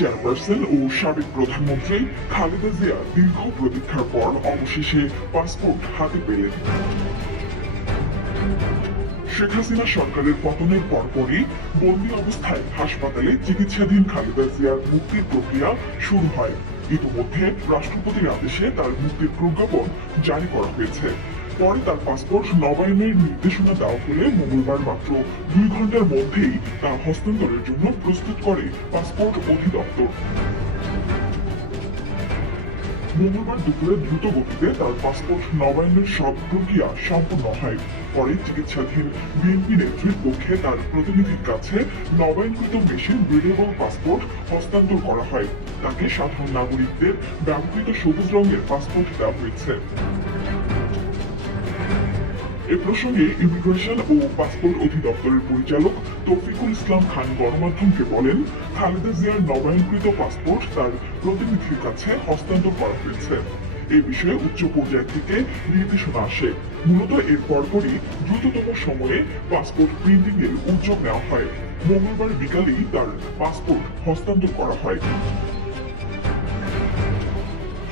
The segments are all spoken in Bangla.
চেয়ারপারসন ও সাবেক প্রধানমন্ত্রী খালেদা জিয়া দীর্ঘ প্রতীক্ষার পর অবশেষে পাসপোর্ট হাতে পেলেন। শেখ হাসিনা সরকারের পতনের পরপরই বন্দী অবস্থায় হাসপাতালে চিকিৎসাধীন খালেদা জিয়ার মুক্তির প্রক্রিয়া শুরু হয়। ইতিমধ্যে রাষ্ট্রপতির আদেশে তার মুক্তির প্রজ্ঞাপন জারি করা হয়েছে। পরে তার পাসপোর্ট নবায়নের নির্দেশনা দেওয়া হলে মঙ্গলবার মাত্র 2 ঘন্টার মধ্যেই তা হস্তান্তরের জন্য প্রস্তুত করে পাসপোর্ট অধিদপ্তর। মঙ্গলবার দুপুরে দ্রুত গতিতে তার পাসপোর্ট নবায়নের সব প্রক্রিয়া সম্পন্ন হয়। পরে চিকিৎসাধীন বিএনপি নেত্রীর পক্ষে তার প্রতিনিধির কাছে নবায়নকৃত মেশিন ব্রিডেবল পাসপোর্ট হস্তান্তর করা হয়। তাকে সাধারণ নাগরিকদের ব্যবহৃত সবুজ রঙের পাসপোর্ট দেওয়া হয়েছে। এ প্রসঙ্গে ইমিগ্রেশন ও পাসপোর্ট অধিদপ্তরের পরিচালক তৌফিকুল ইসলাম খান গণমাধ্যমকে বলেন, খালেদা জিয়ার নবায়নকৃত পাসপোর্ট তার প্রতিনিধির কাছে হস্তান্তর করা হয়েছে। এ বিষয়ে উচ্চ পর্যায় থেকে নির্দেশনা আসে। মূলত এর পরপরই দ্রুততম সময়ে পাসপোর্ট প্রিন্টিং এর উদ্যোগ নেওয়া হয়। মঙ্গলবার বিকালেই তার পাসপোর্ট হস্তান্তর করা হয়।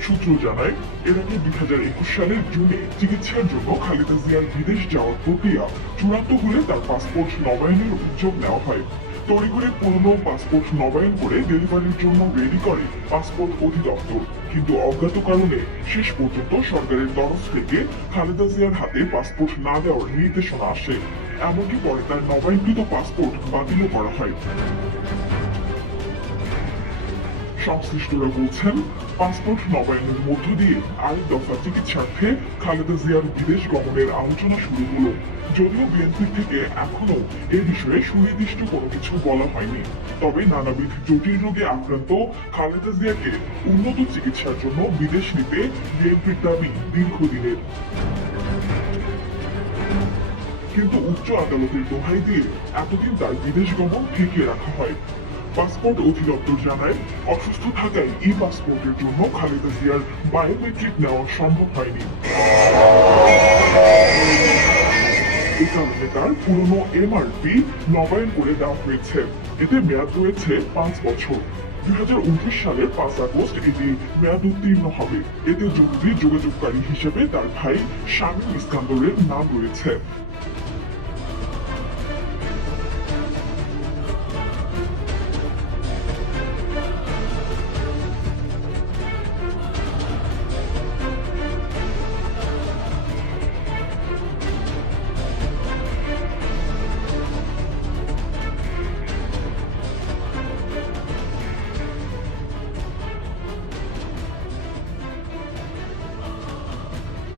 সূত্র জানায়, এর আগে 2021 সালের জুনে চিকিৎসার জন্য খালেদা জিয়ার বিদেশ যাওয়ার প্রক্রিয়া চূড়ান্ত হলে তার পাসপোর্ট নবায়নের উদ্যোগ নেওয়া হয়। তড়িঘড়ি পুরনো পাসপোর্ট নবায়ন করে ডেলিভারির জন্য রেডি করে পাসপোর্ট অধিদপ্তর, কিন্তু অজ্ঞাত কারণে শেষ পর্যন্ত সরকারের তরফ থেকে খালেদা জিয়ার হাতে পাসপোর্ট না দেওয়ার নির্দেশনা আসে। এমনকি পরে তার নবায়নকৃত পাসপোর্ট বাতিলও করা হয়। সংশ্লিষ্টরা বলছেন, পাসপোর্ট নবায়নের মধ্য দিয়ে আরেক দফা চিকিৎসার্থে খালেদা জিয়ার বিদেশ গমনের আলোচনা শুরু হলো। যদিও বিএনপি থেকে এখনো এ বিষয়ে সুনির্দিষ্ট কোনো কিছু বলা হয়নি। তবে নানাবিধ জটিল রোগে আক্রান্ত খালেদা জিয়াকে উন্নত চিকিৎসার জন্য বিদেশ নিতে বিএনপির দাবি দীর্ঘদিনের। কিন্তু উচ্চ আদালতের দোহাই দিয়ে এতদিন তার বিদেশ গমন ঠেকিয়ে রাখা হয়। পাসপোর্ট অধিদপ্তর জানায়, অসুস্থ থাকায় ই পাসপোর্টের জন্য খালেদা জিয়ার বায়োমেট্রিক নেওয়া সম্ভব হয়নি। এই কারণে তার পুরনো এমআরপি নবায়ন করে দেওয়া হয়েছে। এতে মেয়াদ রয়েছে 5 বছর। 2029 সালের 5 আগস্ট এটি মেয়াদ উত্তীর্ণ হবে। এতে জরুরি যোগাযোগকারী হিসেবে তার ভাই শামীম ইস্কান্দরের নাম রয়েছে।